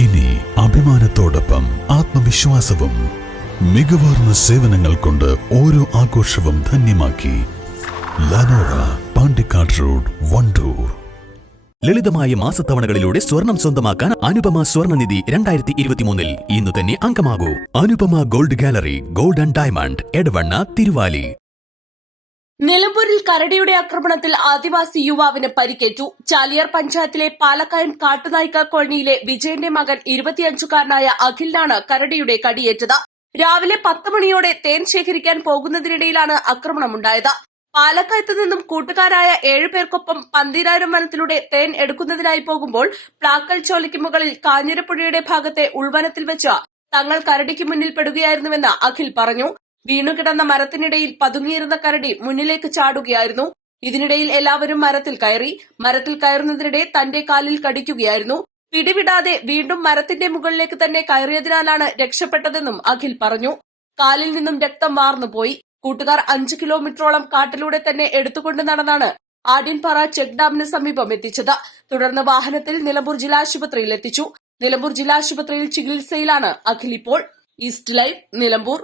ഇനി അഭിമാനത്തോടൊപ്പം ആത്മവിശ്വാസവും. മികവാർന്ന സേവനങ്ങൾ കൊണ്ട് ഓരോ ആഘോഷവും ധന്യമാക്കി. ലനോറ, പാണ്ടിക്കാട് റോഡ്, വണ്ടൂർ. ലളിതമായ മാസത്തവണകളിലൂടെ സ്വർണം സ്വന്തമാക്കാൻ അനുപമ സ്വർണ്ണനിധി 2023 ഇന്ന് തന്നെ അംഗമാകൂ. Anupama gold gallery, gold and diamond, Edavanna, Thiruvali. നിലമ്പൂരിൽ കരടിയുടെ ആക്രമണത്തിൽ ആദിവാസി യുവാവിന് പരിക്കേറ്റു. ചാലിയാർ പഞ്ചായത്തിലെ പാലക്കയം കാട്ടുനായ്ക്ക കോളനിയിലെ വിജയന്റെ മകൻ 25-കാരനായ അഖിലിനാണ് കരടിയുടെ കടിയേറ്റത്. രാവിലെ 10 മണിയോടെ തേൻ ശേഖരിക്കാൻ പോകുന്നതിനിടയിലാണ് ആക്രമണമുണ്ടായത്. പാലക്കയത്ത് നിന്നും കൂട്ടുകാരായ 7 പേർക്കൊപ്പം പന്തീരായിരം വനത്തിലൂടെ തേൻ എടുക്കുന്നതിനായി പോകുമ്പോൾ പ്ലാക്കൽ ചോലയ്ക്ക് മുകളിൽ കാഞ്ഞിരപ്പുഴയുടെ ഭാഗത്തെ ഉൾവനത്തിൽ വെച്ച് തങ്ങൾ കരടിക്ക് മുന്നിൽ പെടുകയായിരുന്നുവെന്ന് അഖിൽ പറഞ്ഞു. വീണുകിടന്ന മരത്തിനിടയിൽ പതുങ്ങിയിരുന്ന കരടി മുന്നിലേക്ക് ചാടുകയായിരുന്നു. ഇതിനിടയിൽ എല്ലാവരും മരത്തിൽ കയറി. മരത്തിൽ കയറുന്നതിനിടെ തന്റെ കാലിൽ കടിക്കുകയായിരുന്നു. പിടിവിടാതെ വീണ്ടും മരത്തിന്റെ മുകളിലേക്ക് തന്നെ കയറിയതിനാലാണ് രക്ഷപ്പെട്ടതെന്നും അഖിൽ പറഞ്ഞു. കാലിൽ നിന്നും രക്തം വാർന്നുപോയി. കൂട്ടുകാർ 5 കിലോമീറ്ററോളം കാട്ടിലൂടെ തന്നെ എടുത്തുകൊണ്ട് നടന്നാണ് ആഢ്യൻപാറ ചെക്ക് ഡാമിന് സമീപം എത്തിച്ചത്. തുടർന്ന് വാഹനത്തിൽ നിലമ്പൂർ ജില്ലാശുപത്രിയിൽ എത്തിച്ചു. നിലമ്പൂർ ജില്ലാശുപത്രിയിൽ ചികിത്സയിലാണ് അഖിൽ ഇപ്പോൾ. East live, Nilambur.